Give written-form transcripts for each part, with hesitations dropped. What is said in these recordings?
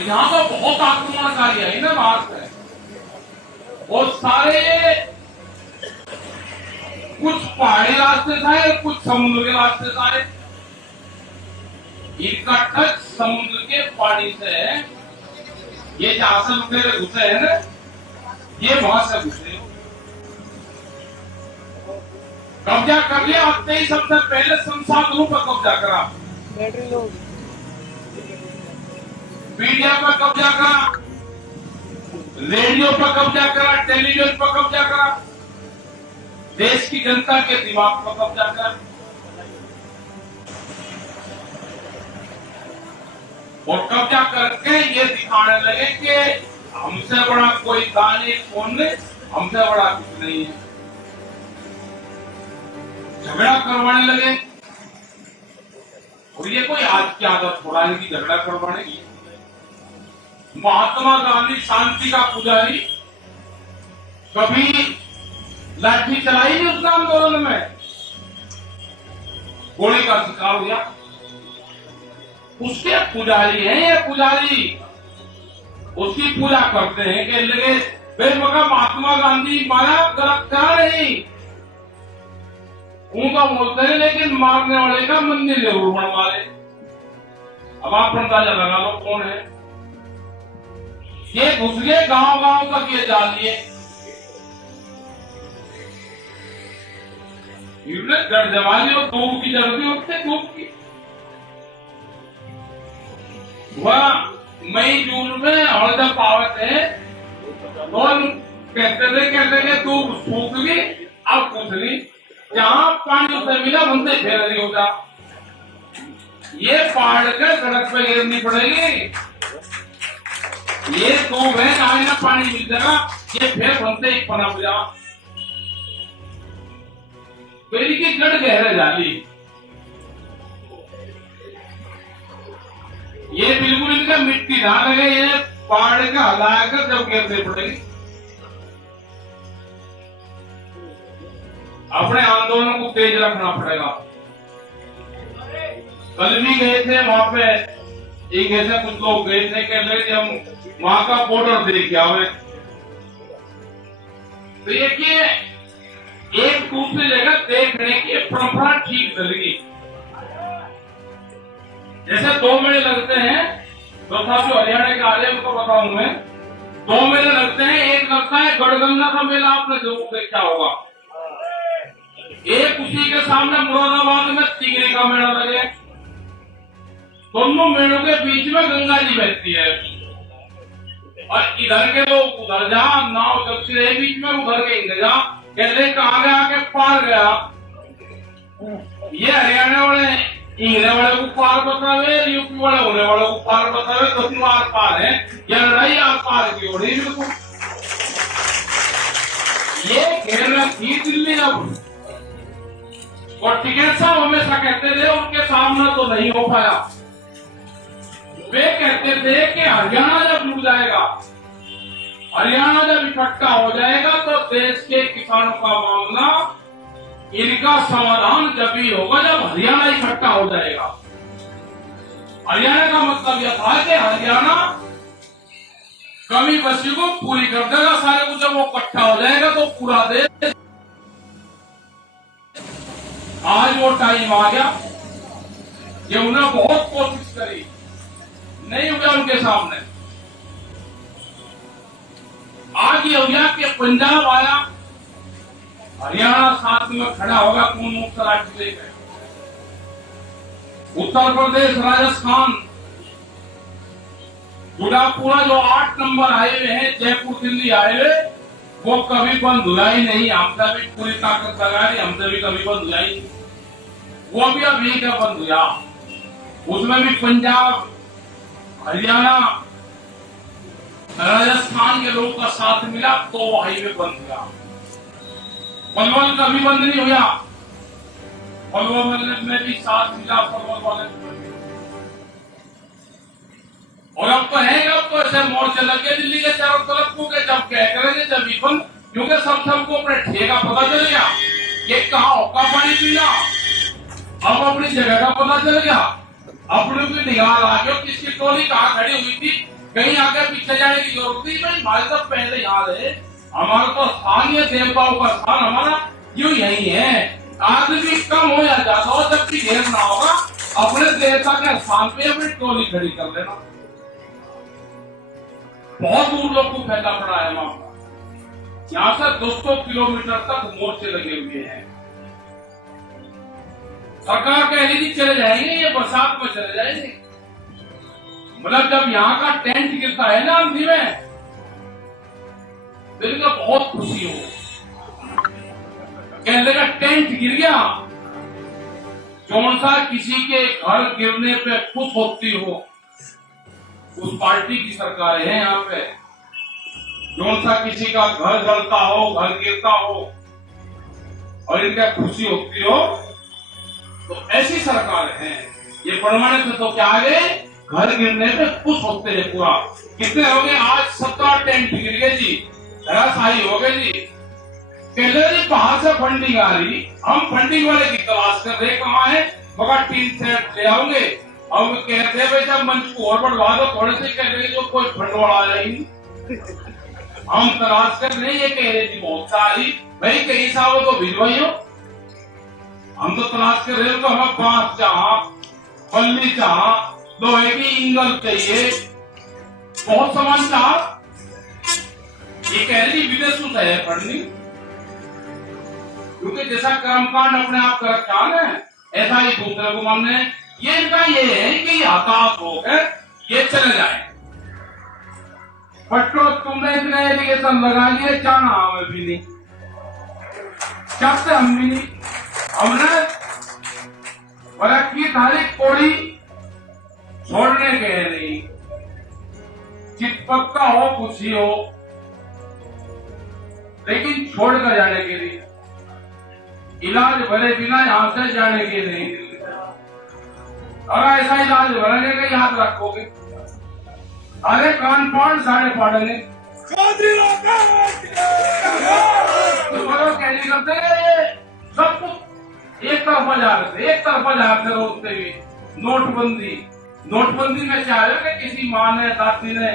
यहाँ तो बहुत आक्रमणकारी है ना बाहर से, और सारे कुछ पहाड़ी रास्ते से आए, कुछ समुद्र के रास्ते से आए। इनका टच समुद्र के पानी से है। ये जहां से लुटेरे घुसे हैं ना, ये वहां से घुसे। कब्जा कर लिया अपने ही, सबसे पहले संसाधनों पर कब्जा करा, मीडिया पर कब्जा करा, रेडियो पर कब्जा करा, टेलीविजन पर कब्जा करा, देश की जनता के दिमाग पर कब्जा करा, और कब्जा करके ये दिखाने लगे कि हमसे बड़ा कोई दानी कौन नहीं, हमसे बड़ा कुछ नहीं है। झगड़ा करवाने लगे, और ये कोई आज की आदत थोड़ा है कि झगड़ा करवाने की। महात्मा गांधी शांति का पुजारी, कभी लाठी चलाई नहीं उसने आंदोलन में, गोली का शिकार हुआ। उसके पुजारी हैं ये पुजारी, उसकी पूजा करते हैं कि लगे बेमगा महात्मा गांधी मारा, गलत कहा नहीं, उनका बोलते हैं, लेकिन मारने वाले का मंदिर जरूर बनवा ले। अब आप अंदाजा लगा लो कौन है ये। घुस गए गांव गांव तक ये डाल लिए, डर जमाने और धूप की जरूरत होती है, धूप की। वह मई जून में हड़दा पावत है, और कहते थे तू सूख ली, अब कुछ नहीं, जहां पानी उसे मिला बनते फेर नहीं होता। ये पहाड़ के सड़क पे गिरनी पड़ेगी, ये तो है ना पानी मिल जाएगा, ये फिर बनते ही पना जा। पेड़ की गढ़ गहरे जाली, ये बिल्कुल इनका मिट्टी ना लगे, ये पहाड़ का हलाकर जब गिरते पड़ेगी। अपने आंदोलन को तेज रखना पड़ेगा। कल भी गए थे वहां पे, एक ऐसे कुछ लोग गए थे, कह रहे थे हम वहां का बॉर्डर देख आवे। तो ये कि एक दूसरी जगह देखने की परंपरा ठीक चलेगी। जैसे 2 महीने लगते हैं, तो था जो हरियाणा के आगे उनको बताऊं मैं, 2 महीने लगते हैं। एक लगता है गढ़गंगा का मेला, आपने जरूर देखा होगा। एक उसी के सामने मुरादाबाद में तिगरी का मेला लगे। दोनों मेलों के बीच में गंगा जी बहती है, और इधर के लोग उधर जा, नाव चलती रहे बीच में, उधर के इधर जा, कहते कहाँ गया के पार गया। ये हरियाणा वाले इंग्लैंड वाले को पार बतावे, यूपी वाले होने वाले को पार बतावे, दोनों आर पार है, या लड़ाई आर पार की हो रही बिल्कुल। ये घेरना थी दिल्ली अब, और टिकैत साहब हमेशा कहते थे उनके सामना तो नहीं हो पाया। वे कहते थे कि हरियाणा जब जुड़ जाएगा, हरियाणा जब इकट्ठा हो जाएगा, तो देश के किसानों का मामला, इनका समाधान जब भी होगा जब हरियाणा इकट्ठा हो जाएगा। हरियाणा का मतलब यह था कि हरियाणा कमी बची को पूरी कर देगा, सारे को जब वो इकट्ठा हो जाएगा तो पूरा देश। आज वो टाइम आ गया, ये उन्होंने बहुत कोशिश करी, नहीं हुआ उनके सामने। आज ये हो गया कि पंजाब आया, हरियाणा साथ में खड़ा होगा, कौन मुक्त राज्य लेकर। उत्तर प्रदेश, राजस्थान जुड़ा पूरा जो 8 नंबर हाईवे है, जयपुर दिल्ली हाईवे, वो कभी बंद हुआ ही नहीं। हमसे भी पूरी ताकत लगा रही, हमसे भी कभी बंद हुआ ही, वो भी अभी क्या बंद हुआ। उसमें भी पंजाब, हरियाणा, राजस्थान के लोगों का साथ मिला तो हाईवे बंद हुआ। पलवल कभी बंद नहीं हुआ, पलवल में भी साथ मिला पलवल वाले। और अब तो है, अब तो ऐसे मोर्चे लगे दिल्ली के चारों तरफ को, जब कह करेंगे जब भी बंद, क्योंकि सबको अपने ठेका पता चल गया कि कहाँ होगा पानी पीना। अब अपनी जगह का पता चल गया, अपने की निगाह आ गया, किसकी टोली कहाँ खड़ी हुई थी, कहीं आगे पीछे जाने की जरूरत नहीं भाई, हमारे तो पहले यहाँ रहे, हमारा तो स्थानीय देवताओं का स्थान हमारा यूं यही है। आदमी कम हो या ज्यादा हो, जब भी ढेर ना होगा अपने देवता के स्थान पे अपनी टोली खड़ी कर लेना। बहुत दूर लोग को फैला पड़ा है मामला, यहाँ से 200 किलोमीटर तक मोर्चे लगे हुए हैं। सरकार कह रही थी चले जाएंगे, ये बरसात में चले जाएंगे। मतलब जब यहाँ का टेंट गिरता है ना अंधी में, दिल को बहुत खुशी हो, कहने का टेंट गिर गया। कौन सा किसी के घर गिरने पे खुश होती हो, उस पार्टी की सरकार है यहाँ पे। कौन सा किसी का घर जलता हो, घर गिरता हो और इनका खुशी होती हो, तो ऐसी सरकार है। ये परमानेंट में तो क्या आ गए, घर गिरने पे खुश होते हैं पूरा। कितने हो गए आज? 17 टेंट गिर गए जी, धराशायी हो गए जी। कहते जी बाहर से फंडिंग आ रही, हम फंडिंग वाले की तलाश कर रहे, कहाँ है? मगर 3 सेट ले आओगे। हम कहते हैं भाई जब मंच को और बढ़वा दो थोड़े से, कह रहे जो कोई फंड वाला आ जाएगी। हम तलाश कर रहे, ये कह रहे थी बहुत सारी भाई, कई सालों को भिजवाई हो। हम तो तलाश कर रहे हो, तो हमें बांस चाह, पल्ली चाह, लोहे की इंगल चाहिए, बहुत सामान चाह। ये कह रही विदेशों से है पढ़नी, क्योंकि जैसा कर्मकांड अपने आप कर रखा है, ऐसा ही दूसरे को मानने। ये इनका ये है कि ये हताश होकर ये चले जाए। बट्टो तुमने इतने एलिगेशन लगा लिए, चाहना हमें भी नहीं, चाहते हम भी नहीं। हमने बड़ा की तारीख कोड़ी छोड़ने के नहीं, चितपक्का हो कुछ ही हो, लेकिन छोड़कर जाने के लिए, इलाज भरे बिना यहां से जाने के नहीं। और ऐसा इलाज भरने का याद रखोगे, अरे कान पान साढ़े पाड़ेंगे तो बोलो कैली करते सब कुछ एक तरफा जा रहे थे, एक तरफा जा रहे थे रोकते हुए। नोटबंदी में क्या है कि किसी माँ ने, दादी ने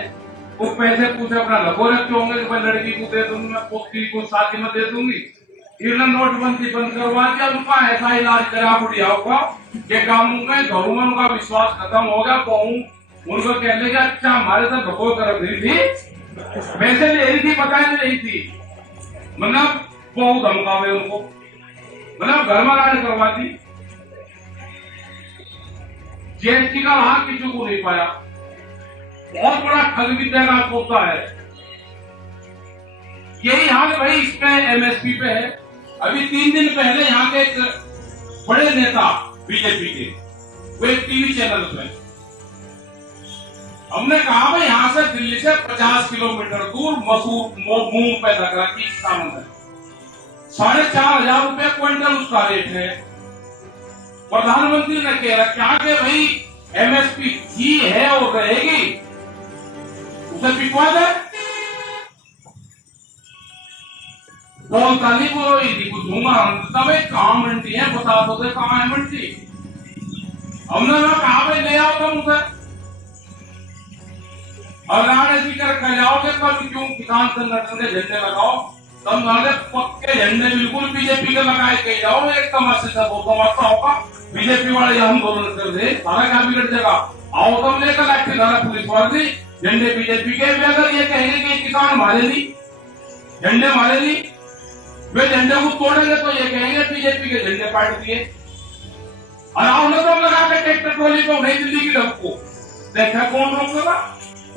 कुछ पैसे पूछे अपना लगो रखे होंगे कि भाई लड़की को दे दूंगी, मैं पुत्री को शादी में दे दूंगी। इन्होंने नोटबंदी बंद करवा दिया, उनका ऐसा इलाज करा बुढ़ियाओं का कि गांवों में घरों में उनका विश्वास खत्म हो गया। बहू उनको कहने का अच्छा हमारे साथ भगो कर रही थी, पैसे ले रही थी, पता नहीं रही थी, मतलब बहू धमकावे उनको, मतलब घर में राज करवा दी। जीएसटी का लाभ किसी को नहीं पाया, बहुत बड़ा ठग विद्या का होता है। यही हाल भाई इसमें एमएसपी पे है। अभी 3 दिन पहले यहाँ के एक बड़े नेता बीजेपी के, वो एक टीवी चैनल पे, हमने कहा भाई यहाँ से दिल्ली से 50 किलोमीटर दूर मसूर मूंग पैदा करा की किसानों ने 4,500 रुपए क्विंटल उसका रेट है। प्रधानमंत्री ने कह रखा कि भाई एमएसपी ही है और रहेगी, उसे बिकवा दे। बोलता नहीं बोलो यदि कुछ दूंगा तब एक कहाँ मंडी है, बता दो कहाँ है मंडी। हमने ना कहा भाई ले आओ तुम उसे, और ऐसी कर जाओगे कल क्यों किसान संगठन के झंडे लगाओ, तब नाले पक्के झंडे बिल्कुल बीजेपी के लगाए कही जाओ, एक तमाशे से वो तमाशा होगा। बीजेपी वाले आंदोलन कर दे, सारा क्या बिगड़ जाएगा। आओ तुम लेकर लाठी धारा पुलिस वाले झंडे बीजेपी के, अगर ये कहेंगे कि किसान हमारे नहीं, झंडे हमारे नहीं, वे झंडे को तोड़ेंगे तो ये कहेंगे बीजेपी के झंडे पाट दिए। और आओ ना तुम लगा के ट्रैक्टर ट्रॉली को नई दिल्ली की ढक को, देखा कौन रोकेगा,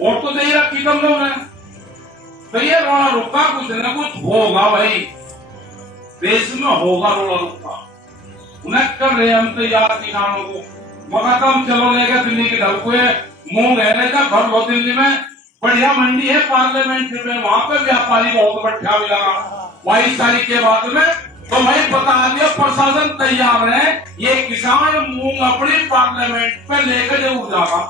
वोट तो दे रखी तुम लोग ने। तो ये रोना रुका कुछ न कुछ होगा भाई, देश में होगा रोना रुका। उन्हें कर रहे हम तो याद किसानों को, मगर तुम चलो लेकर दिल्ली की ढक को, मूंग है घर लो दिल्ली में, बढ़िया मंडी है पार्लियामेंट में, वहां पे व्यापारी बहुत बैठा भी लगा 22 तारीख के बाद में। तो भाई बता दिया प्रशासन तैयार है, ये किसान मूंग अपनी पार्लियामेंट पे लेकर जरूर जाएगा।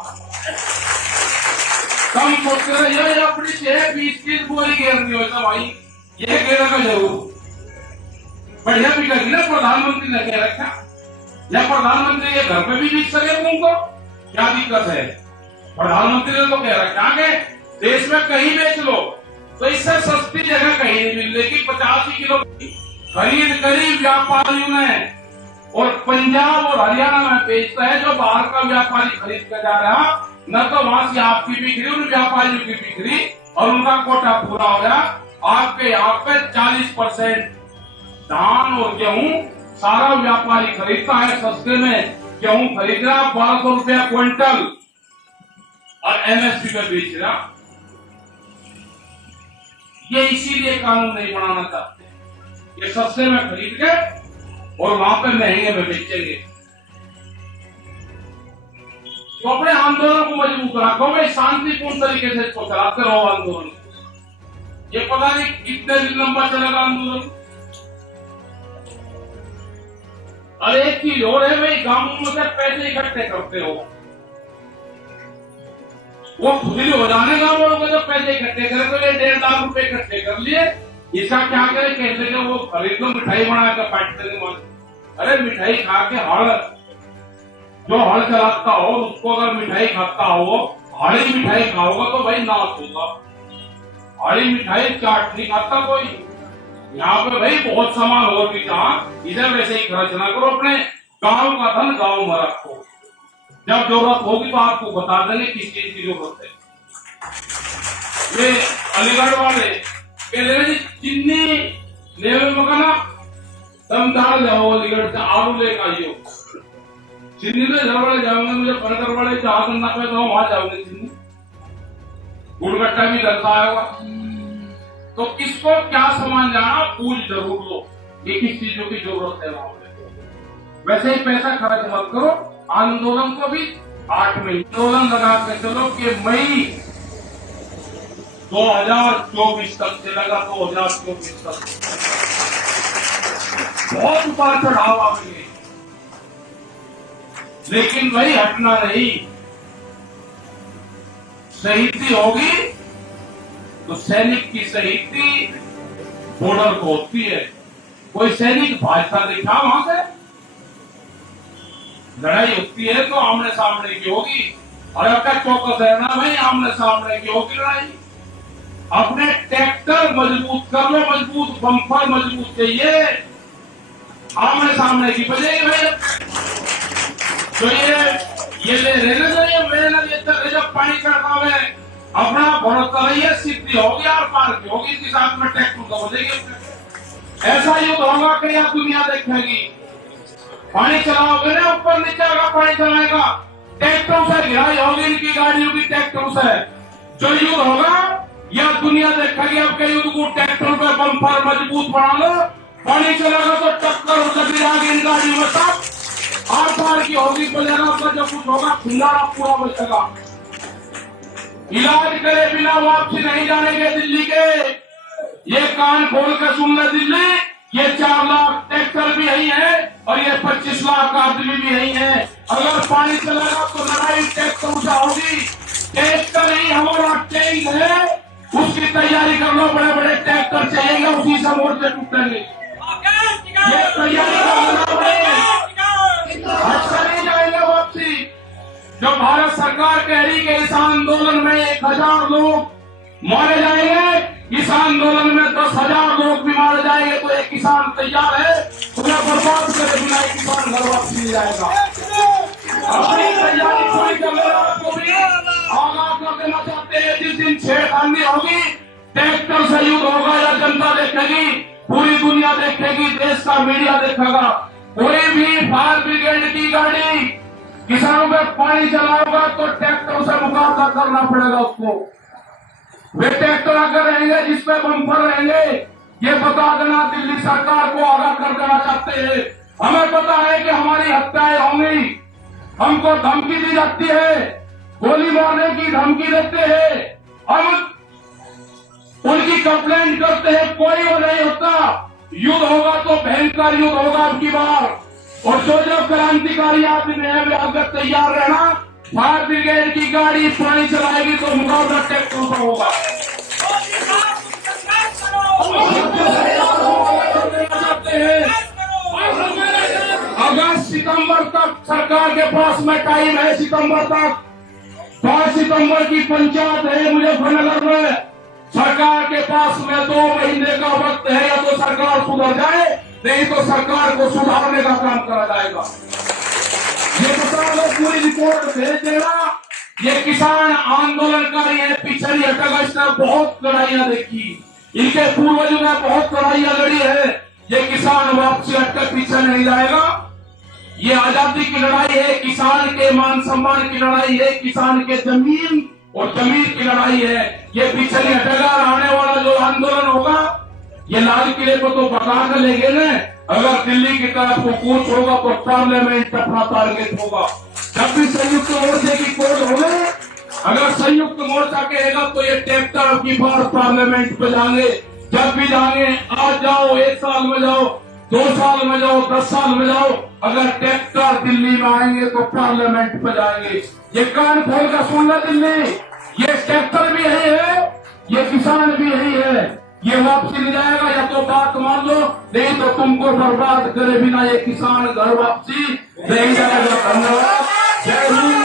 कम सोचते रहे ये अपनी 20-30 बोरी घेरनी होता भाई, ये घेरेगा जरूर, बढ़िया बिकेगी ना। प्रधानमंत्री ने कह रखा, या प्रधानमंत्री ये घर पे भी बीच सके मूंग को, क्या दिक्कत है? प्रधानमंत्री ने तो कह रखा कि देश में कहीं बेच लो, तो इससे सस्ती जगह कहीं नहीं मिल रही। 85 किलो खरीद करी व्यापारियों ने और पंजाब और हरियाणा में बेचता है। जो बाहर का व्यापारी खरीद कर जा रहा, न तो वहां से आपकी बिक्री, उन व्यापारियों की बिक्री और उनका कोटा पूरा हो गया। आपके यहाँ पे 40% धान और गेहूं सारा व्यापारी खरीदता है, सस्ते में गेहूं खरीद रहा 1200 रुपया क्विंटल और एमएसपी में बेच रहा। ये इसीलिए कानून नहीं बनाना चाहते, ये सस्ते में खरीद के और वहां पे महंगे में बेचेंगे। तो अपने आंदोलन को मजबूत रखो भाई, शांतिपूर्ण तरीके से इसको चलाते रहो आंदोलन। ये पता नहीं कितने दिन लंबा चलेगा आंदोलन। और एक चीज और है भाई, गांवों में से पैसे इकट्ठे करते हो, वो खुद ही हो जाने गाँव वालों को जो पैसे इकट्ठे करे, तो ये 1.5 लाख रुपए इकट्ठे कर लिए, इसका क्या करे, कहते हैं वो खरीद लो मिठाई बना कर बांटते नहीं। अरे मिठाई खा के हड़, जो हड़ चलाता हो उसको अगर मिठाई खाता हो, हड़ी मिठाई खाओगा तो भाई नाश होगा। हड़ी मिठाई चाट नहीं खाता कोई। यहाँ पे भाई बहुत सामान और भी था, इधर वैसे ही खर्च ना करो, अपने गांव का धन गांव में रखो। जब जरूरत होगी तो आपको बता देंगे किस चीज की जरूरत है। ये अलीगढ़ वाले कह रहे हैं चिन्नी लेवे मकाना दमदार जाओ, अलीगढ़ से आलू लेकर आइयो। चिन्नी में झरवाड़े जाओगे, मुझे बनकर वाले जहां करना पे तो वहां जाओगे चिन्नी, गुड़गट्टा भी लगता होगा। तो किसको क्या सामान जाना पूछ जरूर लो, ये किस चीजों की जरूरत है वहां पे। वैसे ही पैसा खर्च मत करो। आंदोलन को भी 8 मई आंदोलन लगा के चलो कि मई 2024 तक चलेगा। 2024 तक बहुत उतार चढ़ाव आएंगे, लेकिन वही हटना नहीं। शहीदी होगी तो सैनिक की शहीदी बॉर्डर को होती है। कोई सैनिक भाजपा दिखा वहां से, लड़ाई होती है तो आमने सामने की होगी। और आपका चौकस है ना भाई, आमने सामने की होगी लड़ाई। अपने ट्रैक्टर मजबूत कर लो, मजबूत बम्पर मजबूत चाहिए, आमने सामने की बजेगी भाई। तो ये ले रहने चाहिए, मेहनत ये जब पानी चढ़ता है अपना भरोसा रहिए, सिद्धि होगी और पार की होगी, इसके साथ में ट्रैक्टर तो बजेगी। ऐसा युद्ध होगा कि यह दुनिया देखेगी। पानी चलाओगे ना, ऊपर नीचे होगा, पानी चलाएगा, ट्रैक्टरों से घिराई होगी इनकी गाड़ियों की, ट्रैक्टरों से। जो युद्ध होगा यह दुनिया देखेगी। आपके युद्ध को ट्रैक्टर पे बम्पर मजबूत बना लो, पानी चलाएगा तो टक्कर होकर गिरागी इन गाड़ियों में, सब आर पार की होगी। बलेगा तो जब कुछ होगा खुंगारा पूरा बचेगा। इलाज करे बिना वापसी नहीं जानेंगे दिल्ली के। ये कान खोल के सुन ले दिल्ली, ये 4 लाख ट्रैक्टर भी यही है और ये 25 लाख आदमी भी यही है। अगर पानी चलेगा तो लड़ाई ट्रैक्टर से होगी। ट्रैक्टर ही हमारा टैंक है, उसकी तैयारी कर लो। बड़े बड़े ट्रैक्टर चाहिए, उसी से मोर्चे टूटेंगे। ये तैयारी करना पड़ेगी, अच्छा नहीं जाएगा वापसी। जो भारत सरकार कह रही कि इस आंदोलन में 1000 लोग मारे जाएंगे, इस आंदोलन में 10,000 लोग भी मारे जाएंगे, तो एक किसान तैयार है उन्हें बर्बाद करे बिना एक किसान घर वापस नहीं जाएगा। अपनी तैयारी पूरी कर लेना, आपको भी आगाह कर देना चाहते हैं। जिस दिन छेड़खानी होगी, ट्रैक्टर से युद्ध होगा, या जनता देखेगी, पूरी दुनिया देखेगी, देश का मीडिया देखेगा। कोई भी फायर ब्रिगेड की गाड़ी किसानों पे पानी चलाएगा तो ट्रैक्टर से मुकाबला करना पड़ेगा उसको। वे ट्रैक्टर आकर रहेंगे जिसपे बम्पर रहेंगे। ये बता देना, दिल्ली सरकार को आगाह कर देना चाहते हैं। हमें पता है कि हमारी हत्याएं होंगी, हमको धमकी दी जाती है, गोली मारने की धमकी देते हैं, हम उनकी कंप्लेंट करते हैं, कोई वो नहीं होता। युद्ध होगा तो भयंकर युद्ध होगा अब की बार। और जो क्रांतिकारी आदमी है वे अगर तैयार रहना, फायर ब्रिगेड की गाड़ी पानी चलाएगी तो मुकाबला ट्रैक्टर का होगा। अगस्त सितंबर तक सरकार के पास में टाइम है, सितंबर तक 5 सितंबर की पंचायत है मुजफ्फरनगर में। सरकार के पास में 2 महीने का वक्त है, या तो सरकार सुधर जाए, नहीं तो सरकार को सुधारने का काम करा जाएगा। ये बता दो, पूरी रिपोर्ट भेज देना। ये किसान आंदोलनकारी है, पिछली 8 अगस्त ने बहुत लड़ाइयां देखी, इनके पूर्वजों ने बहुत लड़ाइयां लड़ी है। ये किसान वापसी हटकर पीछे नहीं जाएगा। ये आजादी की लड़ाई है, किसान के मान सम्मान की लड़ाई है, किसान के जमीन और जमीन की लड़ाई है। ये पिछले हटेगा, आने वाला जो आंदोलन होगा, ये लाल किले को तो बता कर लेंगे न। अगर दिल्ली की तरफ को कूच होगा तो पार्लियामेंट अपना टारगेट होगा। जब भी संयुक्त मोर्चे की कोड होगा, अगर संयुक्त मोर्चा कहेगा तो ये ट्रैक्टर की बार पार्लियामेंट पे जाएंगे। जब भी जाएंगे, आज जाओ, 1 साल में जाओ, 2 साल में जाओ, 10 साल में जाओ, अगर ट्रैक्टर दिल्ली में आएंगे तो पार्लियामेंट पे जाएंगे। ये कान खोल कर सुन ले दिल्ली, ये ट्रैक्टर भी यही है, ये किसान भी यही है। ये वापसी नहीं जाएगा, या तो बात मान लो, नहीं तो तुमको बर्बाद करे बिना ये किसान घर वापसी नहीं जाएगा। धन्यवाद। जय हिंद।